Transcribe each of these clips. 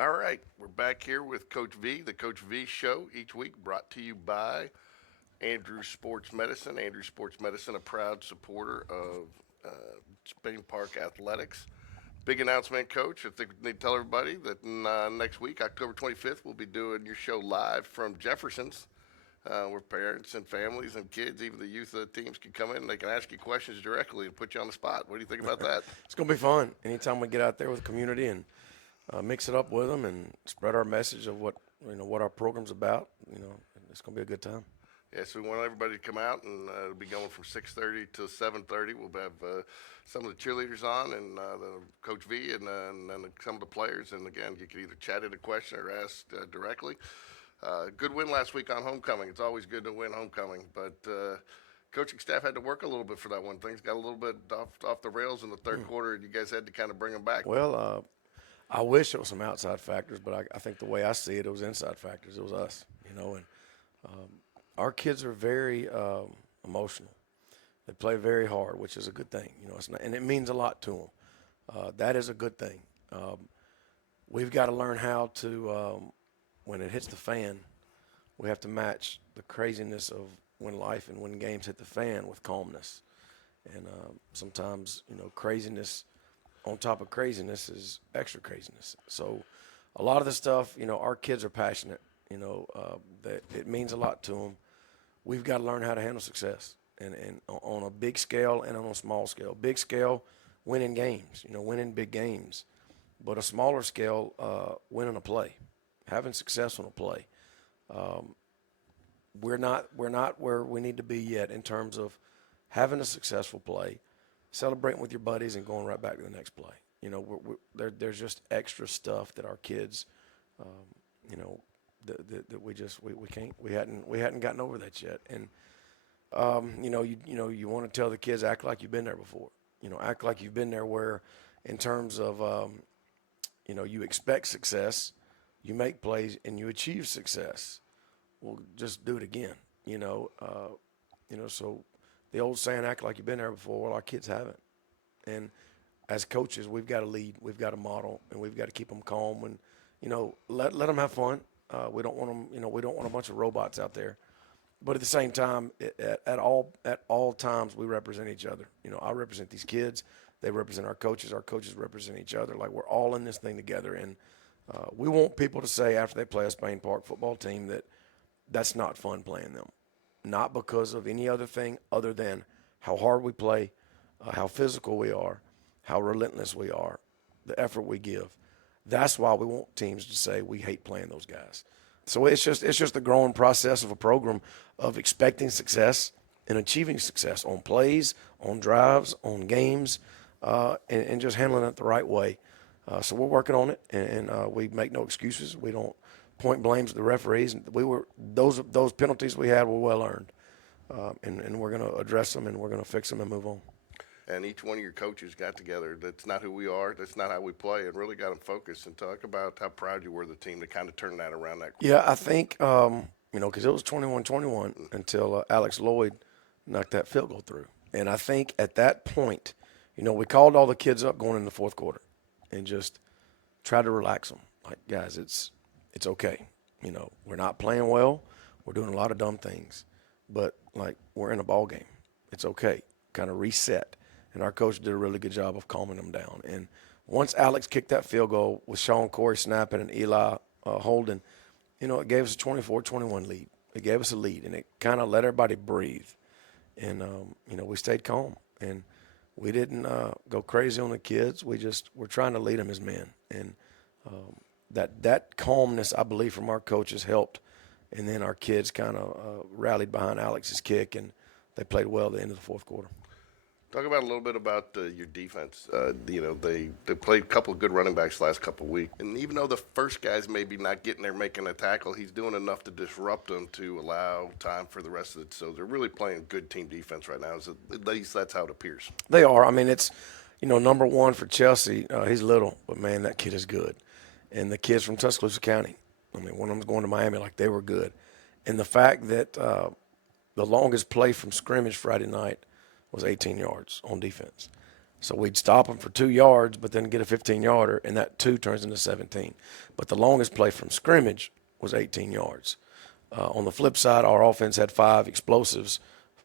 All right, we're back here with Coach V, the Coach V Show, each week brought to you by Andrew Sports Medicine. Andrew Sports Medicine, a proud supporter of Spain Park Athletics. Big announcement, Coach. I think we need to tell everybody that next week, October 25th, we'll be doing your show live from Jefferson's, where parents and families and kids, even the youth teams, can come in and they can ask you questions directly and put you on the spot. What do you think about that? It's going to be fun. Anytime we get out there with the community and mix it up with them and spread our message of what our program's about, it's going to be a good time. Yeah, so we want everybody to come out, and it'll be going from 6:30 to 7:30. We'll have some of the cheerleaders on, and the Coach V, and then some of the players. And again, you can either chat in a question or ask directly. Good win last week on homecoming. It's always good to win homecoming, but coaching staff had to work a little bit for that one. Things got a little bit off the rails in the third quarter, and you guys had to kind of bring them back. Well, I wish it was some outside factors, but I think the way I see it, it was inside factors. It was us, and our kids are very emotional. They play very hard, which is a good thing, and it means a lot to them. That is a good thing. We've got to learn how to, when it hits the fan, we have to match the craziness of when life and when games hit the fan with calmness. And sometimes, craziness on top of craziness is extra craziness. So a lot of the stuff, our kids are passionate, that it means a lot to them. We've got to learn how to handle success and on a big scale and on a small scale. Big scale, winning games, winning big games. But a smaller scale, winning a play, having success on a play. We're not where we need to be yet in terms of having a successful play, celebrating with your buddies, and going right back to the next play. There's just extra stuff that our kids, that we hadn't gotten over that yet. And you want to tell the kids, act like you've been there before. Act like you've been there where, in terms of you expect success, you make plays, and you achieve success. Well, just do it again. So the old saying, act like you've been there before. Well, our kids haven't. And as coaches, we've got to lead, we've got to model, and we've got to keep them calm and, let them have fun. We don't want them, we don't want a bunch of robots out there. But at the same time, at all times, we represent each other. I represent these kids. They represent our coaches. Our coaches represent each other. Like, we're all in this thing together. And we want people to say after they play a Spain Park football team that that's not fun playing them. Not because of any other thing other than how hard we play, how physical we are, how relentless we are, the effort we give. That's why we want teams to say we hate playing those guys. So it's just the growing process of a program of expecting success and achieving success on plays, on drives, on games, and just handling it the right way. So we're working on it, and we make no excuses. We don't point blames to the referees. Those penalties we had were well earned, and we're going to address them, and we're going to fix them and move on. And each one of your coaches got together. That's not who we are. That's not how we play, and really got them focused and talk about how proud you were of the team to kind of turn that around. Yeah, I think, because it was 21-21 until Alex Lloyd knocked that field goal through. And I think at that point, we called all the kids up going in the fourth quarter and just tried to relax them. Like, guys, it's okay. We're not playing well. We're doing a lot of dumb things. But, we're in a ball game. It's okay. Kind of reset. And our coach did a really good job of calming them down. And once Alex kicked that field goal with Sean Corey snapping and Eli holding, it gave us a 24-21 lead. It gave us a lead, and it kind of let everybody breathe. And, we stayed calm. And we didn't go crazy on the kids. We're trying to lead them as men. And that calmness, I believe, from our coaches helped. And then our kids kind of rallied behind Alex's kick, and they played well at the end of the fourth quarter. Talk about a little bit about your defense. They played a couple of good running backs last couple of weeks. And even though the first guy's maybe not getting there making a tackle, he's doing enough to disrupt them to allow time for the rest of it. So they're really playing good team defense right now. At least that's how it appears. They are. I mean, it's, number one for Chelsea. He's little, but, man, that kid is good. And the kids from Tuscaloosa County, one of them's going to Miami, they were good. And the fact that the longest play from scrimmage Friday night was 18 yards on defense. So we'd stop them for 2 yards, but then get a 15-yarder, and that 2 turns into 17. But the longest play from scrimmage was 18 yards. On the flip side, our offense had 5 explosives,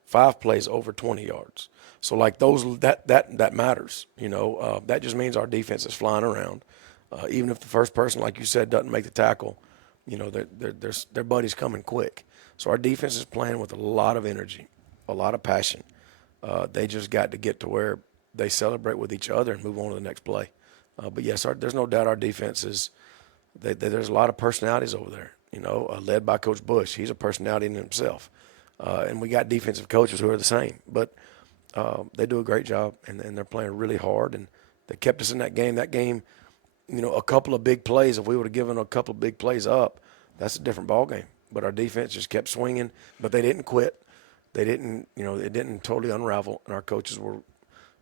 5 plays over 20 yards. So like those, that matters. That just means our defense is flying around. Even if the first person, like you said, doesn't make the tackle, their buddy's coming quick. So our defense is playing with a lot of energy, a lot of passion. They just got to get to where they celebrate with each other and move on to the next play. But yes, there's no doubt our defense is. There's a lot of personalities over there. Led by Coach Bush. He's a personality in himself, and we got defensive coaches who are the same. But they do a great job, and they're playing really hard, and they kept us in that game. That game, a couple of big plays. If we would have given a couple of big plays up, that's a different ball game. But our defense just kept swinging, but they didn't quit. They didn't, it didn't totally unravel, and our coaches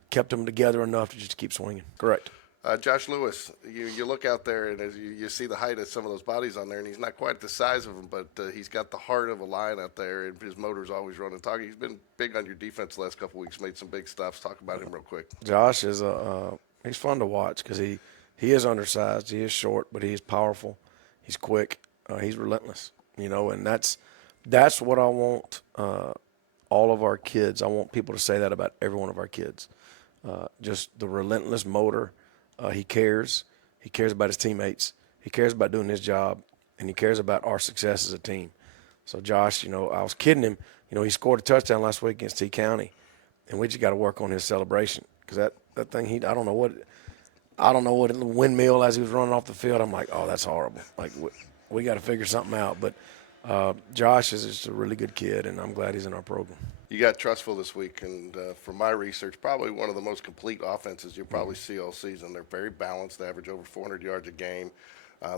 kept them together enough to just keep swinging. Correct. Josh Lewis, you look out there and as you see the height of some of those bodies on there, and he's not quite the size of them, but he's got the heart of a lion out there, and his motor's always running. He's been big on your defense the last couple of weeks, made some big stops. Talk about him real quick. Josh is he's fun to watch because he is undersized, he is short, but he's powerful, he's quick, he's relentless. And that's what I want. All of our kids, I want people to say that about every one of our kids. Just the relentless motor. He cares. He cares about his teammates. He cares about doing his job, and he cares about our success as a team. So Josh, I was kidding him. He scored a touchdown last week against T County, and we just got to work on his celebration because that thing I don't know what windmill as he was running off the field. I'm like, oh, that's horrible. Like we got to figure something out. But Josh is just a really good kid, and I'm glad he's in our program. You got Trustful this week, and from my research, probably one of the most complete offenses you'll probably see all season. They're very balanced. They average over 400 yards a game.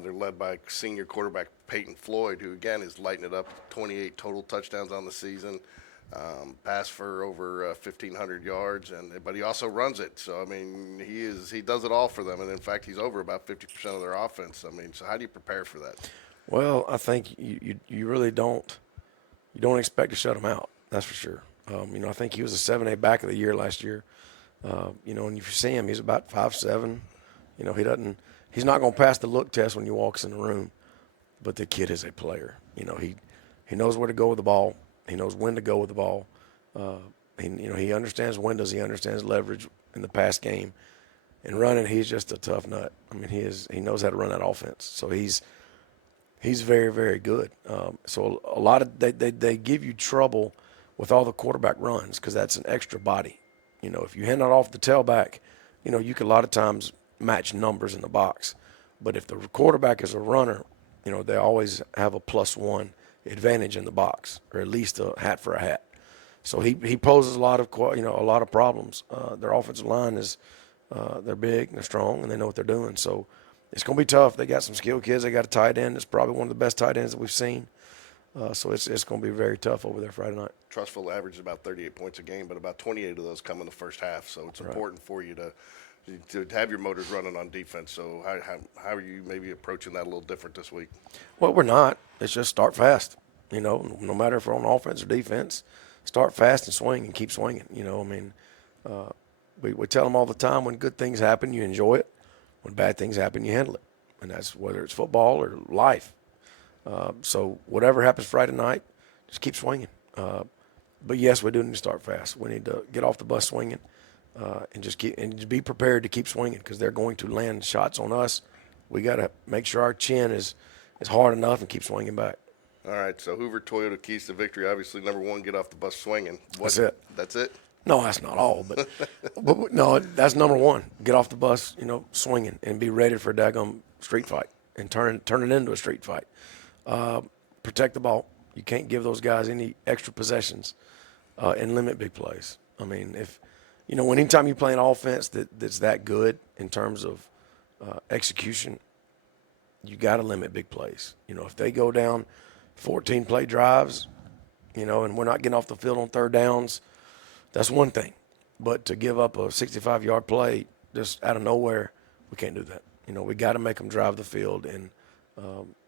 They're led by senior quarterback Peyton Floyd, who, again, is lighting it up, 28 total touchdowns on the season, passed for over 1,500 yards, but he also runs it. So, I mean, he does it all for them, and, in fact, he's over about 50% of their offense. I mean, so how do you prepare for that? Well, I think you really don't expect to shut him out. That's for sure. I think he was a 7A back of the year last year. And if you see him, he's about 5'7". He's not going to pass the look test when he walks in the room, but the kid is a player. He knows where to go with the ball. He knows when to go with the ball. He understands windows. He understands leverage in the pass game. And running, he's just a tough nut. I mean, he knows how to run that offense. So he's very, very good. So a lot of they give you trouble with all the quarterback runs because that's an extra body. If you hand it off the tailback, you can a lot of times match numbers in the box. But if the quarterback is a runner, they always have a +1 advantage in the box, or at least a hat for a hat. So he poses a lot of problems. Their offensive line is they're big, they're strong, and they know what they're doing. So it's going to be tough. They got some skilled kids. They got a tight end. It's probably one of the best tight ends that we've seen. So it's going to be very tough over there Friday night. Trustful averages about 38 points a game, but about 28 of those come in the first half. So it's important for you to have your motors running on defense. So how are you maybe approaching that a little different this week? Well, we're not. It's just start fast. No matter if we're on offense or defense, start fast and swing and keep swinging. We tell them all the time when good things happen, you enjoy it. When bad things happen, you handle it. And that's whether it's football or life. So whatever happens Friday night, just keep swinging. But yes, we do need to start fast. We need to get off the bus swinging, and just be prepared to keep swinging because they're going to land shots on us. We got to make sure our chin is hard enough and keep swinging back. All right. So Hoover Toyota keys to victory. Obviously, number one, get off the bus swinging. That's it. That's it. No, that's not all, but no, that's number one. Get off the bus, swinging and be ready for a daggum street fight and turn it into a street fight. Protect the ball. You can't give those guys any extra possessions and limit big plays. I mean, anytime you play an offense that's that good in terms of execution, you got to limit big plays. If they go down 14 play drives, and we're not getting off the field on third downs, that's one thing. But to give up a 65-yard play just out of nowhere, we can't do that. We got to make them drive the field and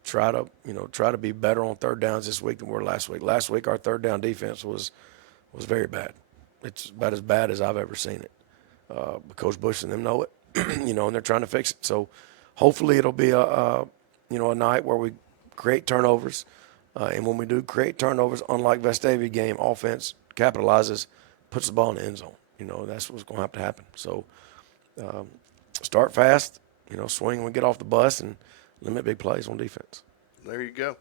try to be better on third downs this week than we were last week. Last week, our third down defense was very bad. It's about as bad as I've ever seen it. Coach Bush and them know it, and they're trying to fix it. So hopefully it'll be a night where we create turnovers, and when we do create turnovers, unlike Vestavia game, offense capitalizes, puts the ball in the end zone. That's what's going to have to happen. So start fast, swing when we get off the bus, and limit big plays on defense. There you go.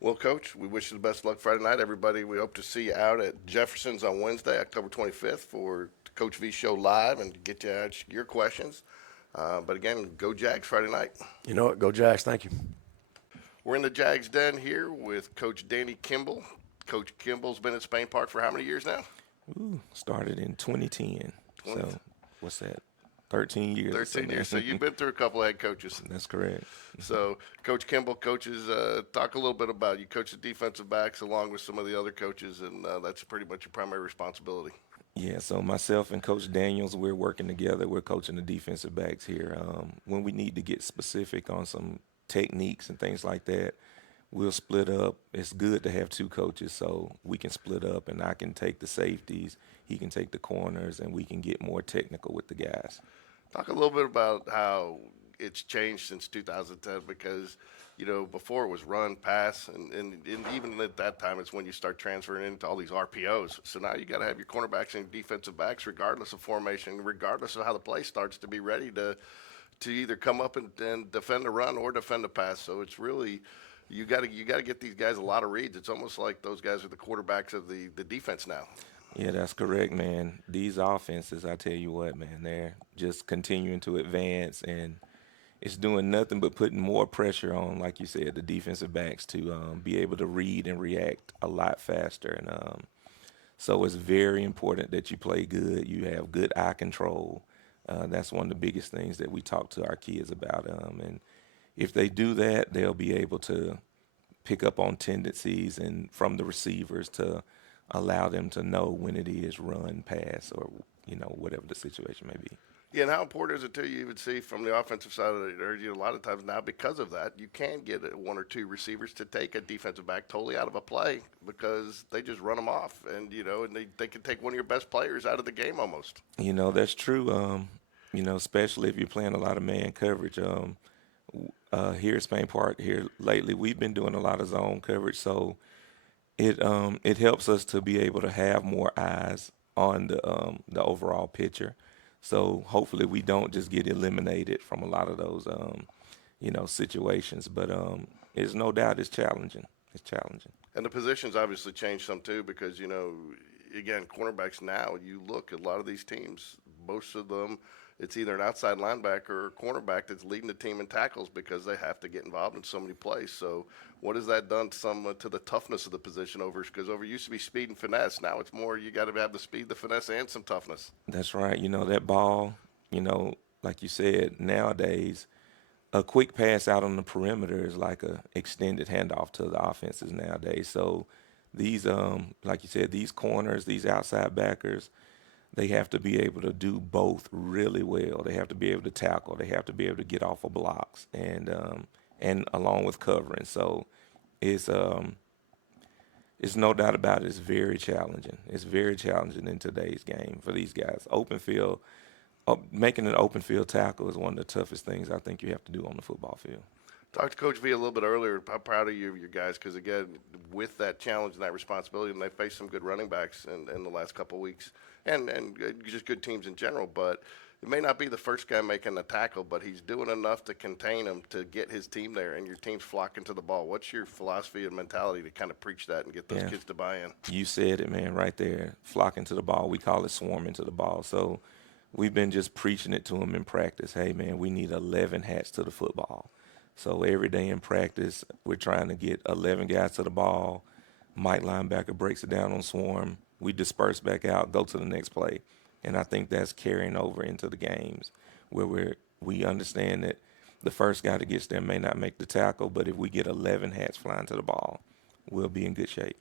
Well, Coach, we wish you the best of luck Friday night. Everybody, we hope to see you out at Jefferson's on Wednesday, October 25th for Coach V Show Live and get you out your questions. But again, go Jags Friday night. You know it. Go Jags. Thank you. We're in the Jags Den here with Coach Danny Kimble. Coach Kimble's been at Spain Park for how many years now? Started in 2010. So what's that? 13 years. 13 years. So you've been through a couple of head coaches. That's correct. So Coach Kimble coaches, talk a little bit about you coach the defensive backs along with some of the other coaches, and that's pretty much your primary responsibility. Yeah, so myself and Coach Daniels, we're working together. We're coaching the defensive backs here. When we need to get specific on some techniques and things like that, we'll split up. It's good to have two coaches so we can split up, and I can take the safeties, he can take the corners, and we can get more technical with the guys. Talk a little bit about how it's changed since 2010 because, before it was run, pass, and even at that time it's when you start transferring into all these RPOs. So now you got to have your cornerbacks and defensive backs, regardless of formation, regardless of how the play starts, to be ready to either come up and defend the run or defend the pass. So it's really you got to get these guys a lot of reads. It's almost like those guys are the quarterbacks of the defense now. Yeah, that's correct, man. These offenses, I tell you what, man, they're just continuing to advance, and it's doing nothing but putting more pressure on, like you said, the defensive backs to be able to read and react a lot faster. And so it's very important that you play good, you have good eye control. That's one of the biggest things that we talk to our kids about. And if they do that, they'll be able to pick up on tendencies and from the receivers to allow them to know when it is run, pass, or whatever the situation may be. Yeah, and how important is it to you even see from the offensive side of it? A lot of times now, because of that, you can get one or two receivers to take a defensive back totally out of a play because they just run them off, and they can take one of your best players out of the game almost. That's true. Especially if you're playing a lot of man coverage. Here at Spain Park, here lately, we've been doing a lot of zone coverage, so it helps us to be able to have more eyes on the overall picture. So hopefully we don't just get eliminated from a lot of those situations. But it's no doubt it's challenging. It's challenging. And the positions obviously changed some too because again, cornerbacks now. You look at a lot of these teams. Most of them, it's either an outside linebacker or a cornerback that's leading the team in tackles because they have to get involved in so many plays. So what has that done to the toughness of the position because over used to be speed and finesse. Now it's more you got to have the speed, the finesse, and some toughness. That's right. That ball, like you said, nowadays, a quick pass out on the perimeter is like a extended handoff to the offenses nowadays. So these, like you said, these corners, these outside backers, they have to be able to do both really well. They have to be able to tackle. They have to be able to get off of blocks and along with covering. So it's no doubt about it. It's very challenging. It's very challenging in today's game for these guys. Open field, making an open field tackle is one of the toughest things I think you have to do on the football field. Talked to Coach V a little bit earlier. How proud of you, your guys, because again, with that challenge and that responsibility, and they faced some good running backs in the last couple of weeks, and just good teams in general. But it may not be the first guy making the tackle, but he's doing enough to contain him to get his team there, and your team's flocking to the ball. What's your philosophy and mentality to kind of preach that and get those kids to buy in? You said it, man, right there. Flocking to the ball. We call it swarming to the ball. So we've been just preaching it to them in practice. Hey, man, we need 11 hats to the football. So every day in practice, we're trying to get 11 guys to the ball. Mike linebacker breaks it down on swarm. We disperse back out, go to the next play. And I think that's carrying over into the games where we understand that the first guy that gets there may not make the tackle, but if we get 11 hats flying to the ball, we'll be in good shape.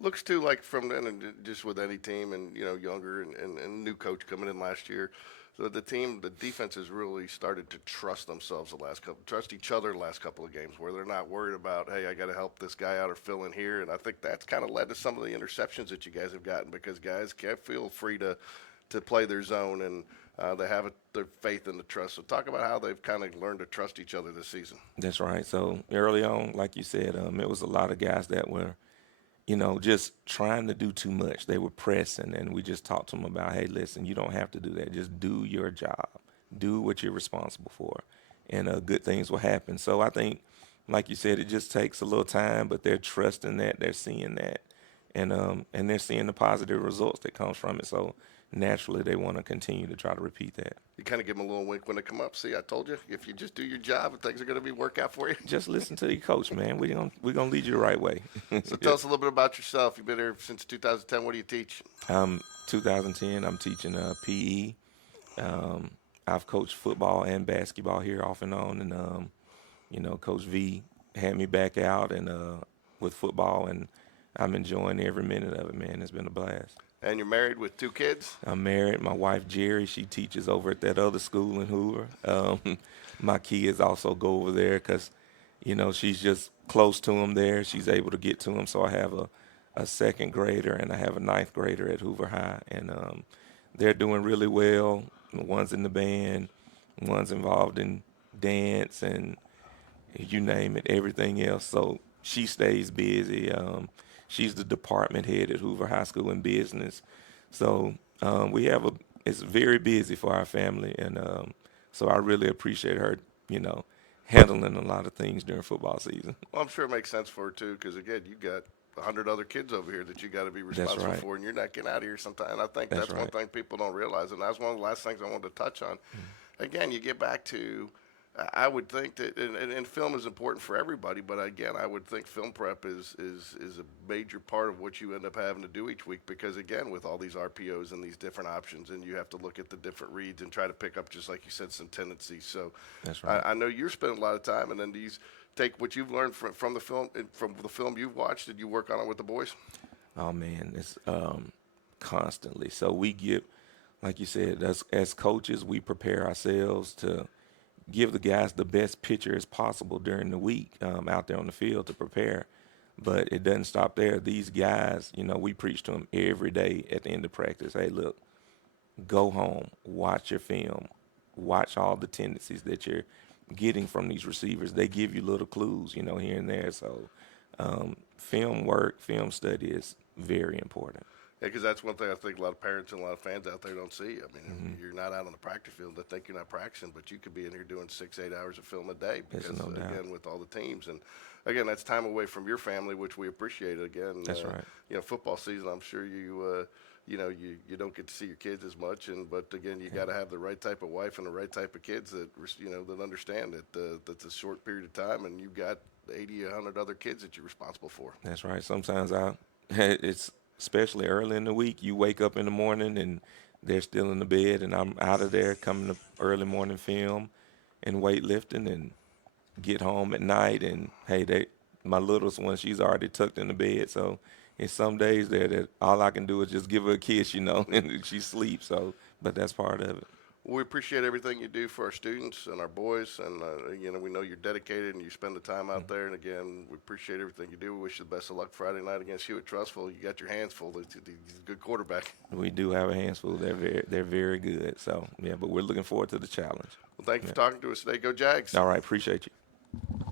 Looks too like from then, and just with any team and, younger and new coach coming in last year, so the defense has really started to trust themselves trust each other the last couple of games where they're not worried about, hey, I got to help this guy out or fill in here. And I think that's kind of led to some of the interceptions that you guys have gotten because guys can't feel free to play their zone. And they have their faith and the trust. So talk about how they've kind of learned to trust each other this season. That's right. So early on, like you said, it was a lot of guys that were, just trying to do too much. They were pressing, and we just talked to them about, hey, listen, you don't have to do that. Just do your job. Do what you're responsible for, and good things will happen. So I think, like you said, it just takes a little time, but they're trusting that, they're seeing that, and they're seeing the positive results that comes from it. So naturally, they want to continue to try to repeat that. You kind of give them a little wink when they come up. See, I told you, if you just do your job, things are going to work out for you. Just listen to your coach, man. We're gonna lead you the right way. So tell us a little bit about yourself. You've been here since 2010. What do you teach? 2010, I'm teaching PE. I've coached football and basketball here off and on, and Coach V had me back out and with football, and I'm enjoying every minute of it, man. It's been a blast. And you're married with 2 kids? I'm married. My wife, Jerry, she teaches over at that other school in Hoover. My kids also go over there because, she's just close to them there. She's able to get to them. So I have a second grader and I have a 9th grader at Hoover High. And they're doing really well. One's in the band. One's involved in dance and you name it, everything else. So she stays busy. She's the department head at Hoover High School in business. So it's very busy for our family. And so I really appreciate her, handling a lot of things during football season. Well, I'm sure it makes sense for her, too, because, again, you got 100 other kids over here that you got to be responsible right. for, and you're not getting out of here sometime. And I think that's right. one thing people don't realize, and that's one of the last things I wanted to touch on. Again, you get back to I would think that, and film is important for everybody, but again, I would think film prep is a major part of what you end up having to do each week because, again, with all these RPOs and these different options, and you have to look at the different reads and try to pick up, just like you said, some tendencies. So that's right. I know you're spending a lot of time, and then take what you've learned from the film you've watched, and you work on it with the boys? Oh, man, it's constantly. So we get, like you said, as coaches, we prepare ourselves to give the guys the best picture as possible during the week out there on the field to prepare. But it doesn't stop there. These guys, we preach to them every day at the end of practice. Hey, look, go home, watch your film, watch all the tendencies that you're getting from these receivers. They give you little clues, here and there. So film work, film study is very important. Yeah, because that's one thing I think a lot of parents and a lot of fans out there don't see. I mean, you're not out on the practice field. They think you're not practicing, but you could be in here doing 6-8 hours of film a day because, again, with all the teams. And, again, that's time away from your family, which we appreciate. Again, that's right. Football season, I'm sure you don't get to see your kids as much. But, again, you got to have the right type of wife and the right type of kids that, that understand that that's a short period of time and you've got 80, 100 other kids that you're responsible for. That's right. Sometimes it's – especially early in the week, you wake up in the morning and they're still in the bed and I'm out of there coming to early morning film and weightlifting and get home at night and, hey, my littlest one, she's already tucked in the bed. So it's some days there that all I can do is just give her a kiss, and she sleeps. So, but that's part of it. We appreciate everything you do for our students and our boys, and we know you're dedicated and you spend the time out there. And again, we appreciate everything you do. We wish you the best of luck Friday night against Hewitt Trustful. You got your hands full. He's a good quarterback. We do have a hands full. They're very good. So yeah, but we're looking forward to the challenge. Well, thank you for talking to us today. Go Jags. All right, appreciate you.